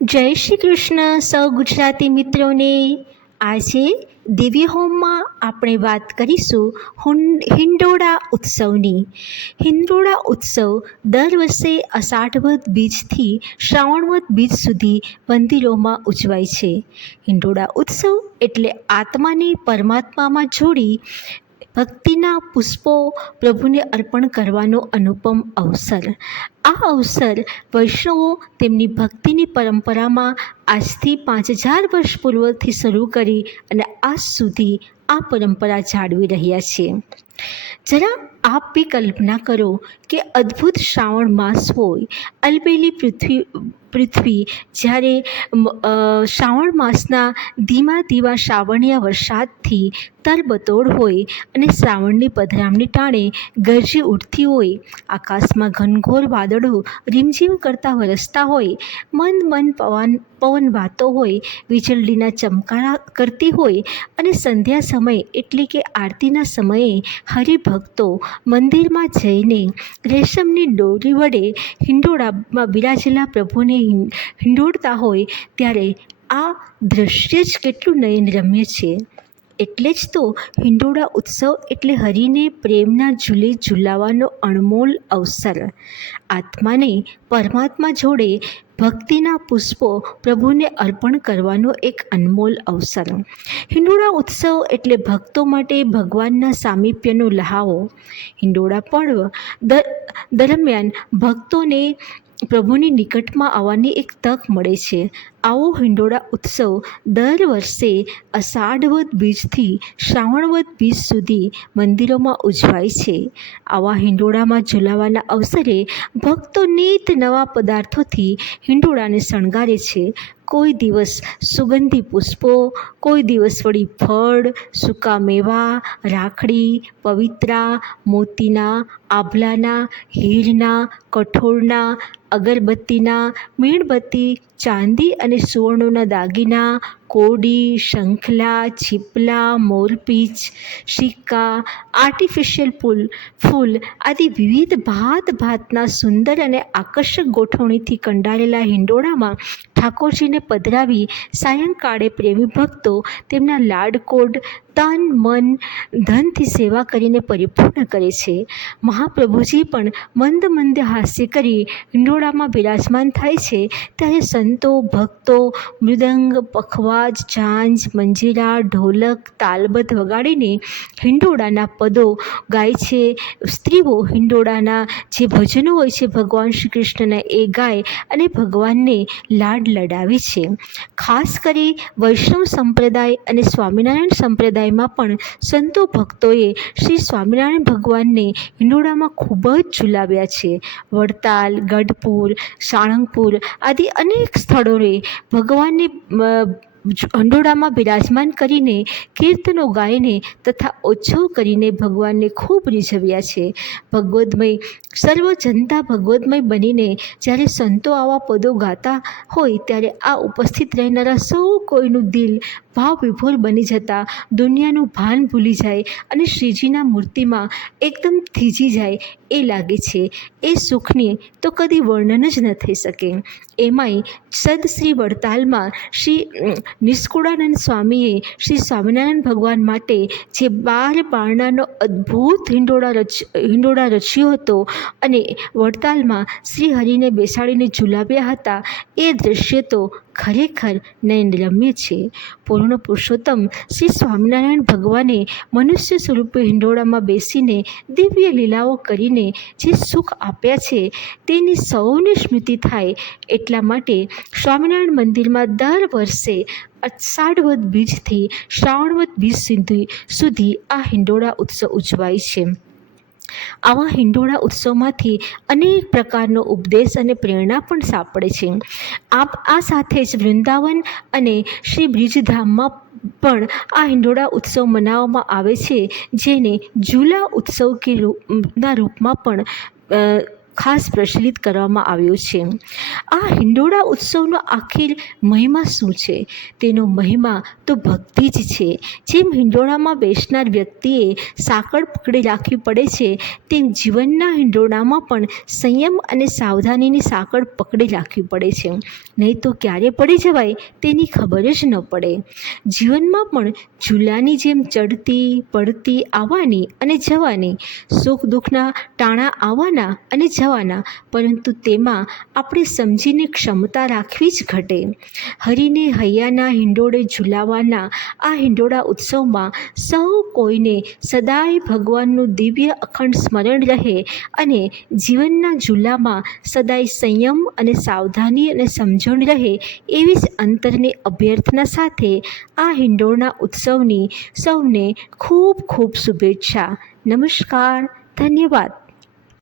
જય શ્રી કૃષ્ણ સૌ ગુજરાતી મિત્રોને. આજે દિવ્ય હોમમાં આપણે વાત કરીશું હિંડોળા ઉત્સવની. હિંડોળા ઉત્સવ દર વર્ષે અષાઢ વદ બીજથી શ્રાવણ વદ બીજ સુધી મંદિરોમાં ઉજવાય છે. હિંડોળા ઉત્સવ એટલે આત્માને પરમાત્મામાં જોડી ભક્તિના પુષ્પો પ્રભુને અર્પણ કરવાનો અનુપમ અવસર. આ અવસર વૈષ્ણવો તેમની ભક્તિની પરંપરામાં આજથી 5000 વર્ષ પૂર્વથી શરૂ કરી અને આજ સુધી આ પરંપરા જાળવી રહ્યા છે. જરા આપ બી કલ્પના કરો કે અદ્ભુત શ્રાવણ માસ હોય, અલબેલી પૃથ્વી જ્યારે શ્રાવણ માસના ધીમા ધીમા શ્રાવણીય વરસાદથી તરબતોડ હોય અને શ્રાવણની પધરામણી ટાણે ગરજી ઉઠતી હોય, આકાશમાં ઘનઘોર વાદળો રીમઝીમ કરતા વરસતા હોય, મંદ પવન વાતો હોય, વીજળીના ચમકારા કરતી હોય અને સંધ્યા સમય એટલે કે આરતીના સમયે હરિભક્તો મંદિરમાં જઈને રેશમની દોરી વડે હિંડોળામાં બિરાજેલા પ્રભુને હિંડોળતા હોય, ત્યારે આ દૃશ્ય જ કેટલું નયનરમ્ય છે. એટલે જ તો હિંડોળા ઉત્સવ એટલે હરિને પ્રેમના ઝૂલે ઝૂલાવાનો અણમોલ અવસર. આત્માને પરમાત્મા જોડે ભક્તિના પુષ્પો પ્રભુને અર્પણ કરવાનો એક અનમોલ અવસર. હિંડોળા ઉત્સવ એટલે ભક્તો માટે ભગવાનના સામીપ્યનો લહાવો. હિંડોળા પર્વ દરમિયાન ભક્તોને પ્રભુની નિકટમાં આવવાની એક તક મળે છે. આવો હિંડોળા ઉત્સવ દર વર્ષે અષાઢ વદ બીજથી શ્રાવણ વદ બીજ સુધી મંદિરોમાં ઉજવાય છે. આવા હિંડોળામાં ઝૂલાવાના અવસરે ભક્તો નિત નવા પદાર્થોથી હિંડોળાને શણગારે છે. કોઈ દિવસ સુગંધી પુષ્પો, કોઈ દિવસ વળી ફળ, સૂકા મેવા, રાખડી, પવિત્રા, મોતીના, આભલાના, હીરના, કઠોળના, અગરબત્તીના, મીણબત્તી, ચાંદી અને સુવર્ણના દાગીના, કોડી, શંખલા, છીપલા, મોરપીંછ, સિક્કા, આર્ટિફિશિયલ ફૂલ આદિ વિવિધ ભાતના સુંદર અને આકર્ષક ગોઠવણીથી કંડારેલા હિંડોળામાં ઠાકોરજીને પધરાવી સાયંકાળે પ્રેમી ભક્તો તેમના લાડકોડ તન મન ધનથી સેવા કરીને પરિપૂર્ણ કરે છે. મહાપ્રભુજી પણ મંદ હાસ્ય કરી હિંડોળામાં બિરાજમાન થાય છે, ત્યારે સંતો ભક્તો મૃદંગ, પખવાજ, ઝાંઝ, મંજીરા, ઢોલક, તાલબદ્ધ વગાડીને હિંડોળાના પદો ગાય છે. સ્ત્રીઓ હિંડોળાના જે ભજનો હોય છે ભગવાન શ્રી કૃષ્ણના, એ ગાય અને ભગવાનને લાડ લડાવે છે. ખાસ કરી વૈષ્ણવ સંપ્રદાય અને સ્વામિનારાયણ સંપ્રદાયમાં પણ સંતો ભક્તોએ શ્રી સ્વામિનારાયણ ભગવાનને હિંડોળામાં ખૂબ જ ઝુલાવ્યા છે. વડતાલ, ગઢપુર, સાળંગપુર આદિ અનેક સ્થળોએ ભગવાનને હિંડોળામાં બિરાજમાન કરીને કીર્તનો ગાઈને તથા ઉત્સવ કરીને ભગવાનને ખૂબ રીઝવ્યા છે. ભગવદ્મય સર્વ જનતા ભગવદ્મય બનીને જ્યારે સંતો આવા પદો ગાતા હોય, ત્યારે આ ઉપસ્થિત રહેનારા સૌ કોઈનું દિલ ભાવ વિભોર બની જતા દુનિયાનું ભાન ભૂલી જાય અને શ્રીજીના મૂર્તિમાં એકદમ થીજી જાય એ લાગે છે. એ સુખની તો કદી વર્ણન જ ન થઈ શકે. એમાંય સદશ્રી વડતાલમાં શ્રી નિષ્કુળાનંદ સ્વામીએ શ્રી સ્વામિનારાયણ ભગવાન માટે જે 12 પારણાનો અદ્ભુત હિંડોળા રચ્યો હતો અને વડતાલમાં શ્રી હરિને બેસાડીને ઝુલાવ્યા હતા, એ દૃશ્ય તો ખરેખર નયનરમ્ય છે. પૂર્ણ પુરુષોત્તમ શ્રી સ્વામિનારાયણ ભગવાને મનુષ્ય સ્વરૂપે હિંડોળામાં બેસીને દિવ્ય લીલાઓ કરીને જે સુખ આપ્યા છે, તેની સૌને સ્મૃતિ થાય એટલા માટે સ્વામિનારાયણ મંદિરમાં દર વર્ષે અષાઢ વદ બીજથી શ્રાવણ વદ બીજ સુધી આ હિંડોળા ઉત્સવ ઉજવાય છે. આવા હિંડોળા ઉત્સવમાંથી અનેક પ્રકારનો ઉપદેશ અને પ્રેરણા પણ સાંપડે છે. આ સાથે જ વૃંદાવન અને શ્રી બ્રિજધામમાં પણ આ હિંડોળા ઉત્સવ મનાવવામાં આવે છે, જેને ઝૂલા ઉત્સવ ના રૂપમાં પણ ખાસ પ્રચલિત કરવામાં આવ્યો છે. આ હિંડોળા ઉત્સવનો આખિર મહિમા શું છે? તેનો મહિમા તો ભક્તિ જ છે. જેમ હિંડોળામાં બેસનાર વ્યક્તિએ સાંકળ પકડી રાખવી પડે છે, તેમ જીવનના હિંડોળામાં પણ સંયમ અને સાવધાનીની સાંકળ પકડી રાખવી પડે છે. નહીં તો ક્યારે પડી જવાય તેની ખબર જ ન પડે. જીવનમાં પણ ઝૂલાની જેમ ચડતી પડતી આવવાની અને જવાની, સુખ દુઃખના ટાણા આવવાના અને જવાના, પરંતુ તેમાં આપણે સમજીને ક્ષમતા રાખવી જ ઘટે. હરીને હૈયાના હિંડોળે ઝૂલાવાના આ હિંડોળા ઉત્સવમાં સૌ કોઈને સદાય ભગવાનનું દિવ્ય અખંડ સ્મરણ રહે અને જીવનના ઝૂલામાં સદાય સંયમ અને સાવધાની અને સમજણ રહે, એવી જ અંતરની અભ્યર્થના સાથે આ હિંડોળના ઉત્સવની સૌને ખૂબ ખૂબ શુભેચ્છા. નમસ્કાર. ધન્યવાદ.